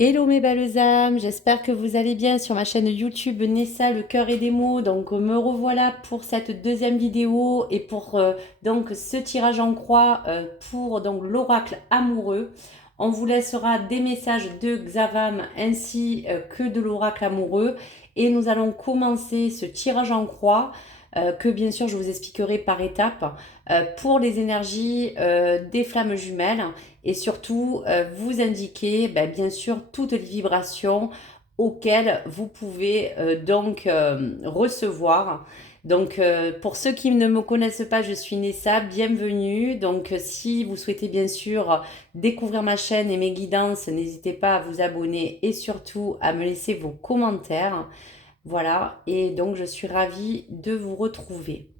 Hello mes belles âmes, j'espère que vous allez bien sur ma chaîne YouTube Nessa, le cœur et des mots. Donc me revoilà pour cette deuxième vidéo et pour donc ce tirage en croix pour donc l'oracle amoureux. On vous laissera des messages de Xavam ainsi que de l'oracle amoureux et nous allons commencer ce tirage en croix que bien sûr je vous expliquerai par étapes pour les énergies des flammes jumelles et surtout vous indiquer bien sûr toutes les vibrations auxquelles vous pouvez recevoir. Donc pour ceux qui ne me connaissent pas, je suis Nessa, bienvenue. Donc si vous souhaitez bien sûr découvrir ma chaîne et mes guidances, n'hésitez pas à vous abonner et surtout à me laisser vos commentaires. Voilà, et donc je suis ravie de vous retrouver.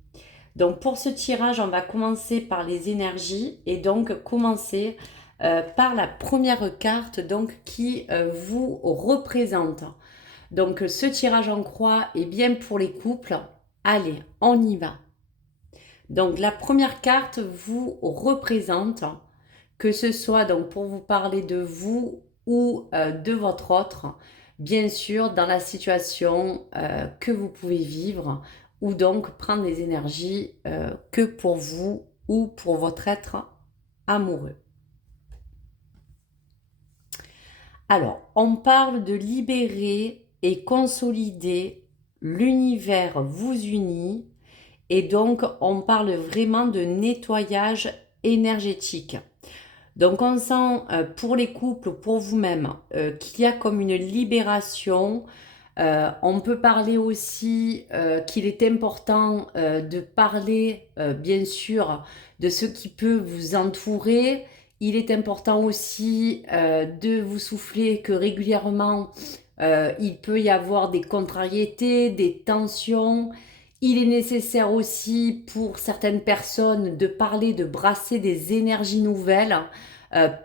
Donc pour ce tirage, on va commencer par les énergies et donc commencer par la première carte donc qui vous représente. Donc ce tirage en croix est bien pour les couples. Allez, on y va. Donc la première carte vous représente, que ce soit donc pour vous parler de vous ou de votre autre, bien sûr dans la situation que vous pouvez vivre ou donc prendre les énergies que pour vous ou pour votre être amoureux. Alors, on parle de libérer et consolider l'univers vous unit et donc on parle vraiment de nettoyage énergétique. Donc on sent pour les couples, pour vous-même, qu'il y a comme une libération. On peut parler aussi qu'il est important de parler, bien sûr, de ce qui peut vous entourer. Il est important aussi de vous souffler que régulièrement, il peut y avoir des contrariétés, des tensions. Il est nécessaire aussi pour certaines personnes de parler, de brasser des énergies nouvelles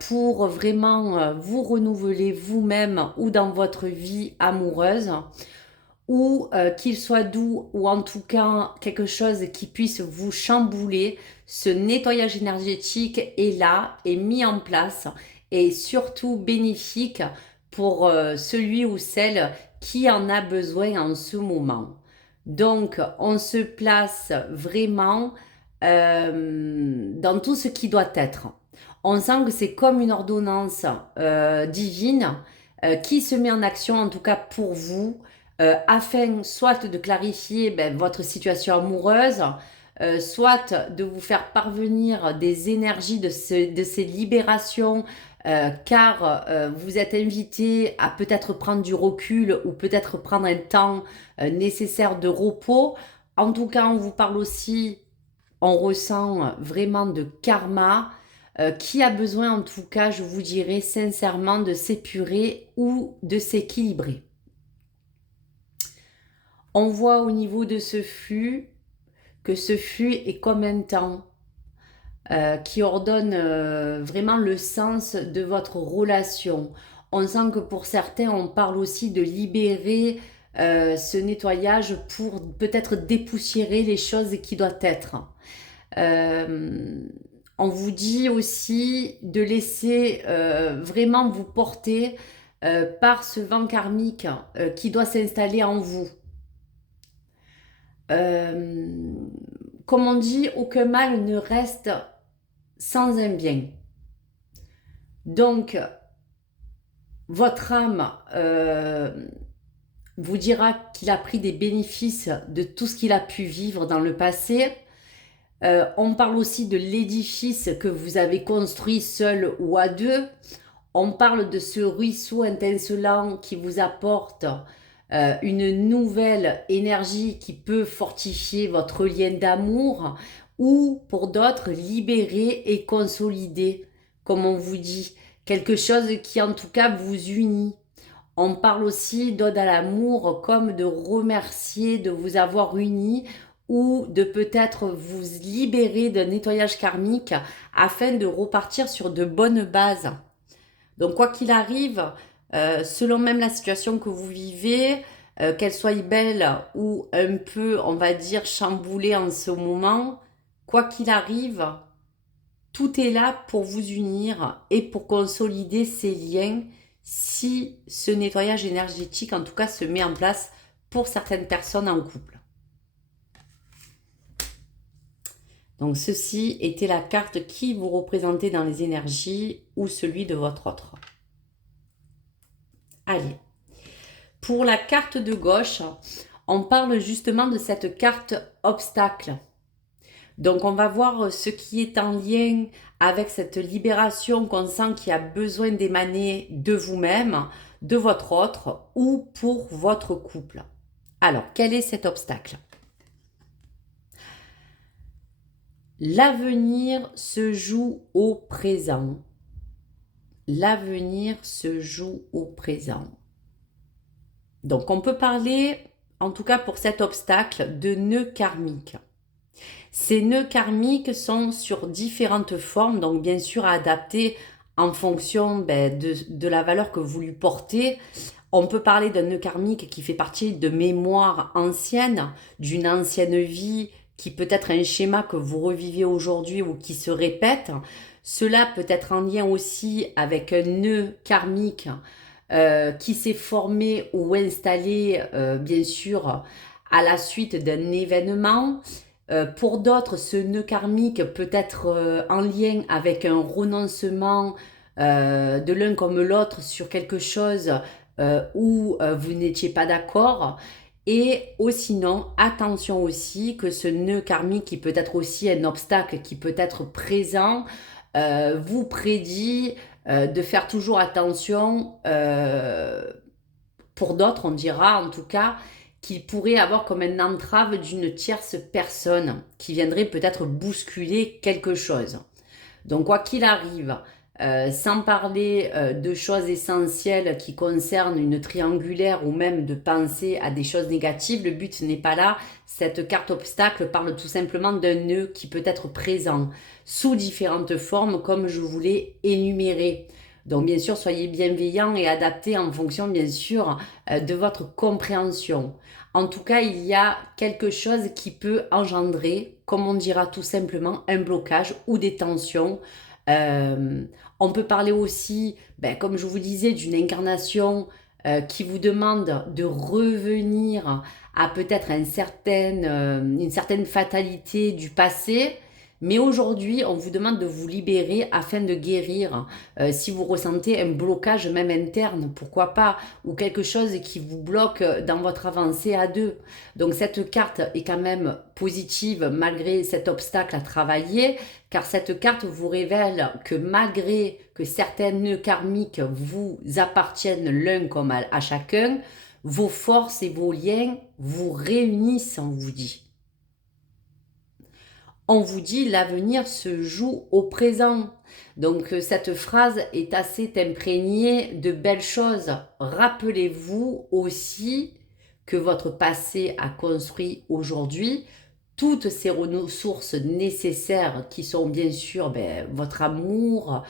pour vraiment vous renouveler vous-même ou dans votre vie amoureuse, ou qu'il soit doux ou en tout cas quelque chose qui puisse vous chambouler. Ce nettoyage énergétique est là, est mis en place et surtout bénéfique pour celui ou celle qui en a besoin en ce moment. Donc, on se place vraiment dans tout ce qui doit être. On sent que c'est comme une ordonnance divine qui se met en action, en tout cas pour vous, afin soit de clarifier votre situation amoureuse, soit de vous faire parvenir des énergies de ces libérations, car vous êtes invité à peut-être prendre du recul ou peut-être prendre un temps nécessaire de repos. En tout cas, on vous parle aussi, on ressent vraiment de karma qui a besoin, en tout cas, je vous dirais sincèrement, de s'épurer ou de s'équilibrer. On voit au niveau de ce flux que ce flux est comme un temps qui ordonne vraiment le sens de votre relation. On sent que pour certains, on parle aussi de libérer ce nettoyage pour peut-être dépoussiérer les choses qui doivent être. Euh, on vous dit aussi de laisser vraiment vous porter par ce vent karmique qui doit s'installer en vous. Euh, Comme on dit, aucun mal ne reste sans un bien. Donc, votre âme vous dira qu'il a pris des bénéfices de tout ce qu'il a pu vivre dans le passé. On parle aussi de l'édifice que vous avez construit seul ou à deux. On parle de ce ruisseau étincelant qui vous apporte une nouvelle énergie qui peut fortifier votre lien d'amour ou pour d'autres libérer et consolider, comme on vous dit, quelque chose qui en tout cas vous unit. On parle aussi d'ode à l'amour comme de remercier de vous avoir unis ou de peut-être vous libérer d'un nettoyage karmique afin de repartir sur de bonnes bases. Donc quoi qu'il arrive, selon même la situation que vous vivez, qu'elle soit belle ou un peu, on va dire, chamboulée en ce moment, quoi qu'il arrive, tout est là pour vous unir et pour consolider ces liens, si ce nettoyage énergétique, en tout cas, se met en place pour certaines personnes en couple. Donc, ceci était la carte qui vous représentez dans les énergies ou celui de votre autre. Allez. Pour la carte de gauche, on parle justement de cette carte obstacle. Donc, on va voir ce qui est en lien avec cette libération qu'on sent qui a besoin d'émaner de vous-même, de votre autre ou pour votre couple. Alors, quel est cet obstacle ? L'avenir se joue au présent. L'avenir se joue au présent. Donc, on peut parler, en tout cas pour cet obstacle, de nœuds karmiques. Ces nœuds karmiques sont sur différentes formes, donc bien sûr à adapter en fonction de la valeur que vous lui portez. On peut parler d'un nœud karmique qui fait partie de mémoires anciennes, d'une ancienne vie, qui peut être un schéma que vous revivez aujourd'hui ou qui se répète. Cela peut être en lien aussi avec un nœud karmique qui s'est formé ou installé, bien sûr, à la suite d'un événement. Pour d'autres, ce nœud karmique peut être en lien avec un renoncement de l'un comme l'autre sur quelque chose où vous n'étiez pas d'accord. Et sinon, attention aussi que ce nœud karmique qui peut être aussi un obstacle qui peut être présent vous prédit de faire toujours attention. Pour d'autres, on dira en tout cas qu'il pourrait avoir comme une entrave d'une tierce personne qui viendrait peut-être bousculer quelque chose. Donc quoi qu'il arrive, sans parler de choses essentielles qui concernent une triangulaire ou même de penser à des choses négatives, le but n'est pas là. Cette carte obstacle parle tout simplement d'un nœud qui peut être présent sous différentes formes comme je vous l'ai énuméré. Donc bien sûr, soyez bienveillants et adaptés en fonction bien sûr de votre compréhension. En tout cas, il y a quelque chose qui peut engendrer, comme on dira tout simplement, un blocage ou des tensions. On peut parler aussi, comme je vous disais, d'une incarnation qui vous demande de revenir à peut-être une certaine fatalité du passé. Mais aujourd'hui, on vous demande de vous libérer afin de guérir. Si vous ressentez un blocage même interne, pourquoi pas, ou quelque chose qui vous bloque dans votre avancée à deux. Donc cette carte est quand même positive malgré cet obstacle à travailler, car cette carte vous révèle que malgré que certains nœuds karmiques vous appartiennent l'un comme à chacun, vos forces et vos liens vous réunissent, on vous dit. On vous dit l'avenir se joue au présent. Donc cette phrase est assez imprégnée de belles choses. Rappelez-vous aussi que votre passé a construit aujourd'hui toutes ces ressources nécessaires qui sont bien sûr votre amour,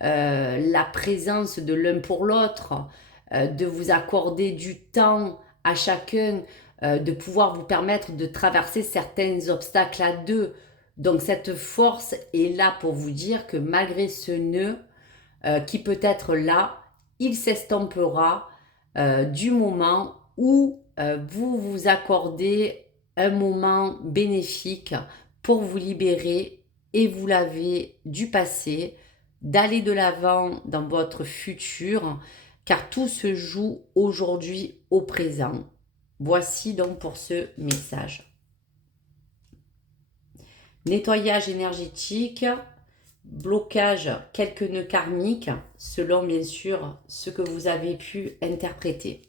la présence de l'un pour l'autre, de vous accorder du temps à chacun, de pouvoir vous permettre de traverser certains obstacles à deux. Donc cette force est là pour vous dire que malgré ce nœud qui peut être là, il s'estompera du moment où vous vous accordez un moment bénéfique pour vous libérer et vous laver du passé, d'aller de l'avant dans votre futur, car tout se joue aujourd'hui au présent. Voici donc pour ce message. Nettoyage énergétique, blocage, quelques nœuds karmiques, selon bien sûr ce que vous avez pu interpréter.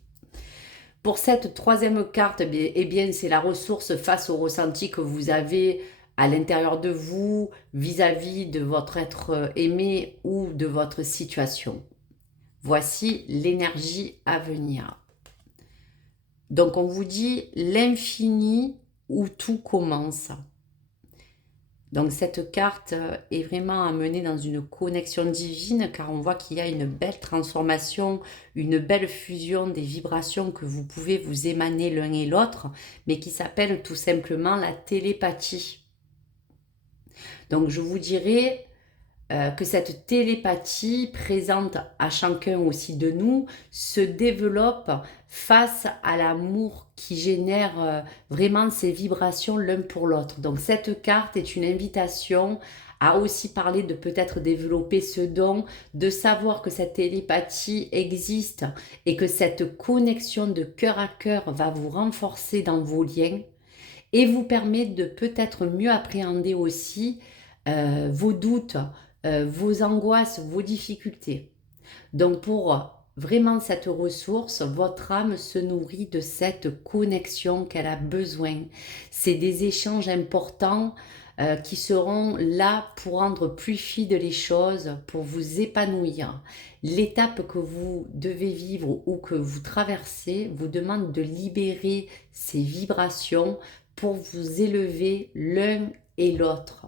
Pour cette troisième carte, eh bien, c'est la ressource face au ressenti que vous avez à l'intérieur de vous, vis-à-vis de votre être aimé ou de votre situation. Voici l'énergie à venir. Donc on vous dit l'infini où tout commence. Donc cette carte est vraiment amenée dans une connexion divine car on voit qu'il y a une belle transformation, une belle fusion des vibrations que vous pouvez vous émaner l'un et l'autre, mais qui s'appelle tout simplement la télépathie. Donc je vous dirais, que cette télépathie présente à chacun aussi de nous se développe face à l'amour qui génère vraiment ces vibrations l'un pour l'autre. Donc cette carte est une invitation à aussi parler de peut-être développer ce don, de savoir que cette télépathie existe et que cette connexion de cœur à cœur va vous renforcer dans vos liens et vous permet de peut-être mieux appréhender aussi vos doutes, vos angoisses, vos difficultés. Donc pour vraiment cette ressource, votre âme se nourrit de cette connexion qu'elle a besoin. C'est des échanges importants qui seront là pour rendre plus fluides les choses, pour vous épanouir. L'étape que vous devez vivre ou que vous traversez vous demande de libérer ces vibrations pour vous élever l'un et l'autre.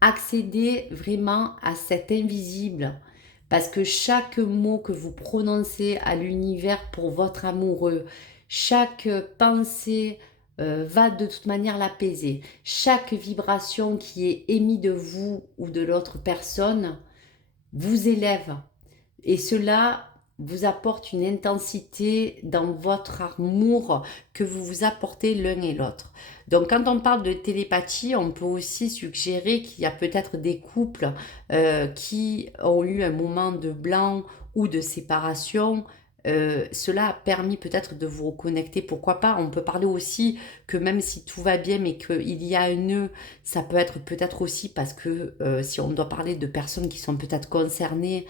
Accédez vraiment à cet invisible parce que chaque mot que vous prononcez à l'univers pour votre amoureux, chaque pensée va de toute manière l'apaiser. Chaque vibration qui est émise de vous ou de l'autre personne vous élève. Et cela vous apporte une intensité dans votre amour que vous vous apportez l'un et l'autre. Donc quand on parle de télépathie, on peut aussi suggérer qu'il y a peut-être des couples qui ont eu un moment de blanc ou de séparation. Cela a permis peut-être de vous reconnecter, pourquoi pas. On peut parler aussi que même si tout va bien mais qu'il y a un nœud, ça peut être peut-être aussi parce que si on doit parler de personnes qui sont peut-être concernées,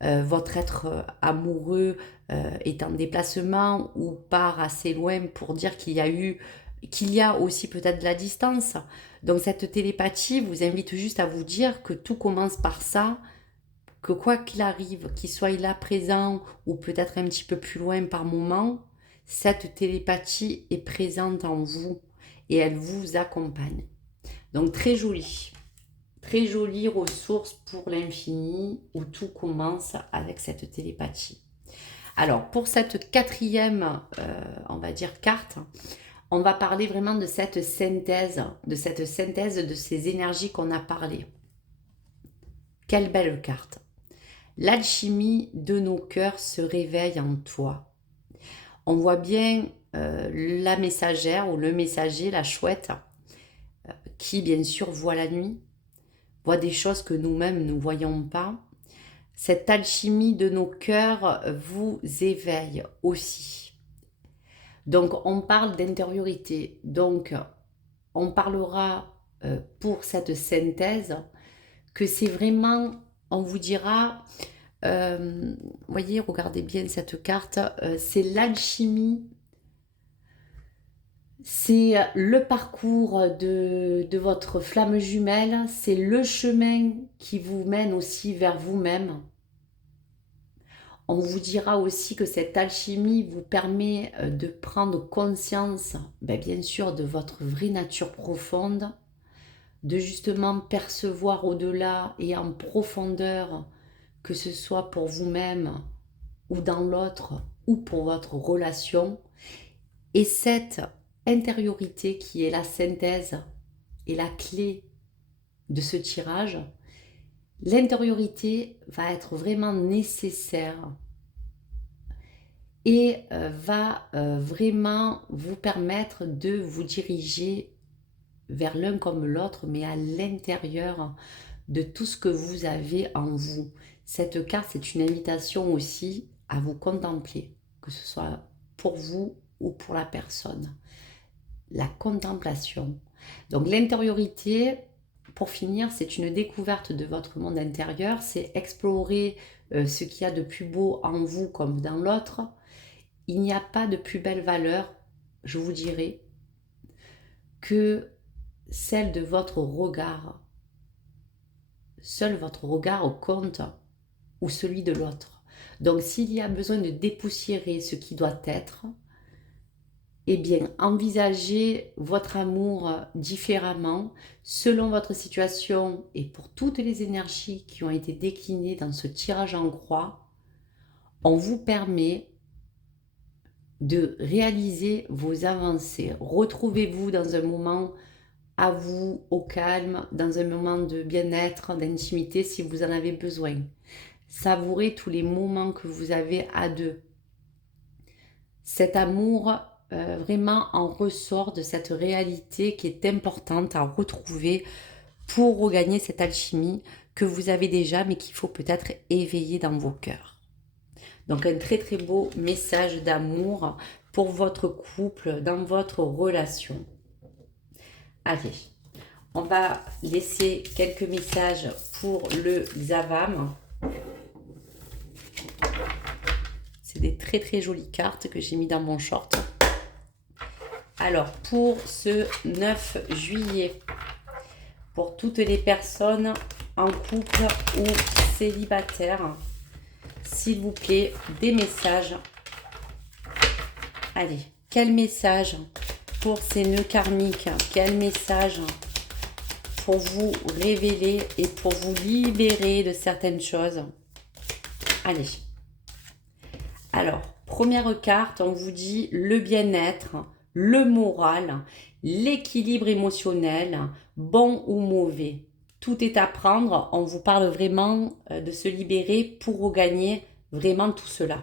votre être amoureux est en déplacement ou part assez loin pour dire qu'il y a aussi peut-être de la distance. Donc cette télépathie vous invite juste à vous dire que tout commence par ça, que quoi qu'il arrive, qu'il soit là présent ou peut-être un petit peu plus loin par moment, cette télépathie est présente en vous et elle vous accompagne. Donc très joli. Très jolie ressource pour l'infini où tout commence avec cette télépathie. Alors pour cette quatrième, on va dire carte, on va parler vraiment de cette synthèse de ces énergies qu'on a parlé. Quelle belle carte. L'alchimie de nos cœurs se réveille en toi. On voit bien la messagère ou le messager, la chouette, qui bien sûr voit la nuit, voit des choses que nous-mêmes ne voyons pas. Cette alchimie de nos cœurs vous éveille aussi. Donc on parle d'intériorité. Donc on parlera pour cette synthèse que c'est vraiment, on vous dira, voyez, regardez bien cette carte, c'est l'alchimie. C'est le parcours de votre flamme jumelle, c'est le chemin qui vous mène aussi vers vous-même. On vous dira aussi que cette alchimie vous permet de prendre conscience, bien sûr, de votre vraie nature profonde, de justement percevoir au-delà et en profondeur, que ce soit pour vous-même ou dans l'autre ou pour votre relation. Et cette intériorité qui est la synthèse et la clé de ce tirage, l'intériorité va être vraiment nécessaire et va vraiment vous permettre de vous diriger vers l'un comme l'autre, mais à l'intérieur de tout ce que vous avez en vous. Cette carte, c'est une invitation aussi à vous contempler, que ce soit pour vous ou pour la personne. La contemplation. Donc l'intériorité, pour finir, c'est une découverte de votre monde intérieur, c'est explorer ce qu'il y a de plus beau en vous comme dans l'autre. Il n'y a pas de plus belle valeur, je vous dirais, que celle de votre regard. Seul votre regard compte ou celui de l'autre. Donc s'il y a besoin de dépoussiérer ce qui doit être, eh bien, envisagez votre amour différemment selon votre situation et pour toutes les énergies qui ont été déclinées dans ce tirage en croix, on vous permet de réaliser vos avancées. Retrouvez-vous dans un moment à vous, au calme, dans un moment de bien-être, d'intimité si vous en avez besoin. Savourez tous les moments que vous avez à deux. Cet amour vraiment en ressort de cette réalité qui est importante à retrouver pour regagner cette alchimie que vous avez déjà mais qu'il faut peut-être éveiller dans vos cœurs. Donc un très très beau message d'amour pour votre couple, dans votre relation. Allez, on va laisser quelques messages pour le Xavam. C'est des très très jolies cartes que j'ai mis dans mon short. Alors, pour ce 9 juillet, pour toutes les personnes en couple ou célibataires, s'il vous plaît, des messages. Allez, quel message pour ces nœuds karmiques? Quel message pour vous révéler et pour vous libérer de certaines choses? Allez. Alors, première carte, on vous dit le bien-être, le moral, l'équilibre émotionnel, bon ou mauvais. Tout est à prendre. On vous parle vraiment de se libérer pour regagner vraiment tout cela.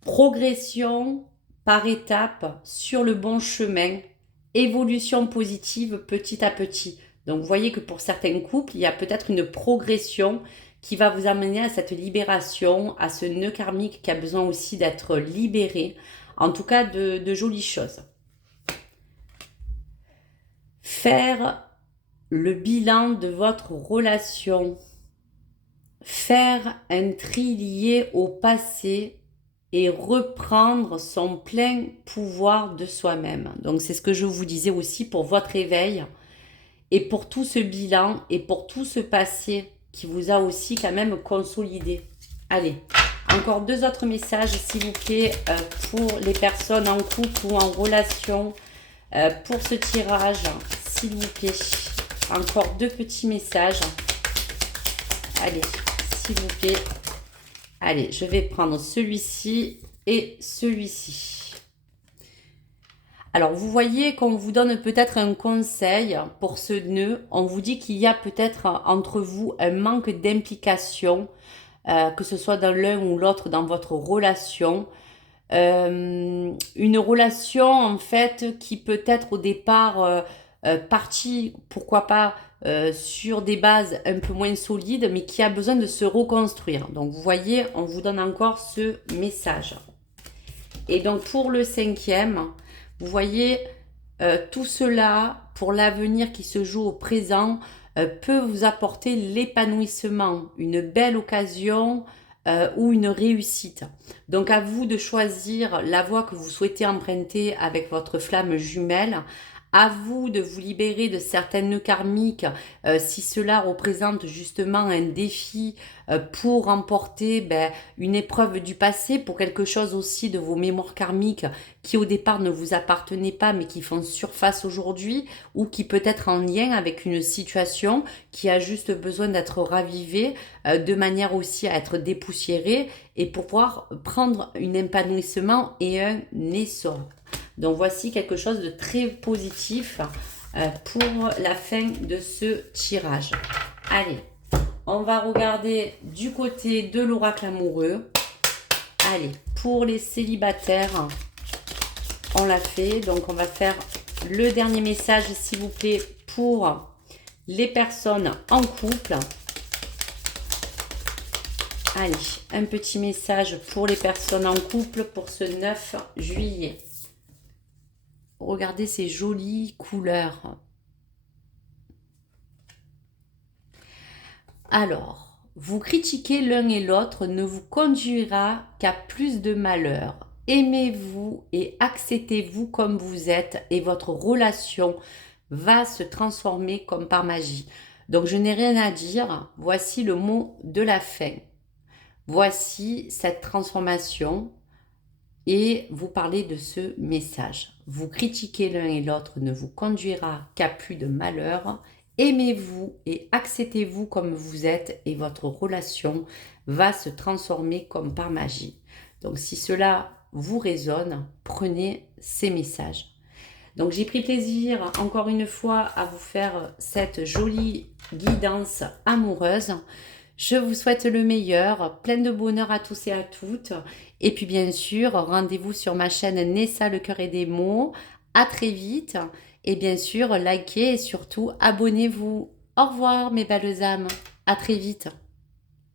Progression par étapes sur le bon chemin, évolution positive petit à petit. Donc vous voyez que pour certains couples, il y a peut-être une progression qui va vous amener à cette libération, à ce nœud karmique qui a besoin aussi d'être libéré. En tout cas, de jolies choses. Faire le bilan de votre relation. Faire un tri lié au passé et reprendre son plein pouvoir de soi-même. Donc c'est ce que je vous disais aussi pour votre éveil et pour tout ce bilan et pour tout ce passé qui vous a aussi quand même consolidé. Allez, encore deux autres messages s'il vous plaît pour les personnes en couple ou en relation pour ce tirage, s'il vous plaît. Encore deux petits messages. Allez, s'il vous plaît. Allez, je vais prendre celui-ci et celui-ci. Alors, vous voyez qu'on vous donne peut-être un conseil pour ce nœud. On vous dit qu'il y a peut-être entre vous un manque d'implication, que ce soit dans l'un ou l'autre dans votre relation. Une relation, en fait, qui peut être au départ partie, pourquoi pas, sur des bases un peu moins solides, mais qui a besoin de se reconstruire. Donc, vous voyez, on vous donne encore ce message. Et donc, pour le cinquième, vous voyez, tout cela, pour l'avenir qui se joue au présent, peut vous apporter l'épanouissement, une belle occasion ou une réussite. Donc, à vous de choisir la voie que vous souhaitez emprunter avec votre flamme jumelle. À vous de vous libérer de certaines nœuds karmiques si cela représente justement un défi pour remporter une épreuve du passé, pour quelque chose aussi de vos mémoires karmiques qui au départ ne vous appartenaient pas mais qui font surface aujourd'hui ou qui peut être en lien avec une situation qui a juste besoin d'être ravivée de manière aussi à être dépoussiérée et pour pouvoir prendre un épanouissement et un essor. Donc voici quelque chose de très positif pour la fin de ce tirage. Allez, on va regarder du côté de l'oracle amoureux. Allez, pour les célibataires, on l'a fait. Donc on va faire le dernier message, s'il vous plaît, pour les personnes en couple. Allez, un petit message pour les personnes en couple pour ce 9 juillet. Regardez ces jolies couleurs. Alors, vous critiquer l'un et l'autre ne vous conduira qu'à plus de malheur. Aimez-vous et acceptez-vous comme vous êtes et votre relation va se transformer comme par magie. Donc, je n'ai rien à dire. Voici le mot de la fin. Voici cette transformation. Et vous parlez de ce message. Vous critiquer l'un et l'autre ne vous conduira qu'à plus de malheur. Aimez-vous et acceptez-vous comme vous êtes et votre relation va se transformer comme par magie. Donc si cela vous résonne, prenez ces messages. Donc j'ai pris plaisir encore une fois à vous faire cette jolie guidance amoureuse. Je vous souhaite le meilleur, plein de bonheur à tous et à toutes. Et puis bien sûr, rendez-vous sur ma chaîne Nessa le cœur et des mots. À très vite. Et bien sûr, likez et surtout abonnez-vous. Au revoir mes belles âmes. À très vite.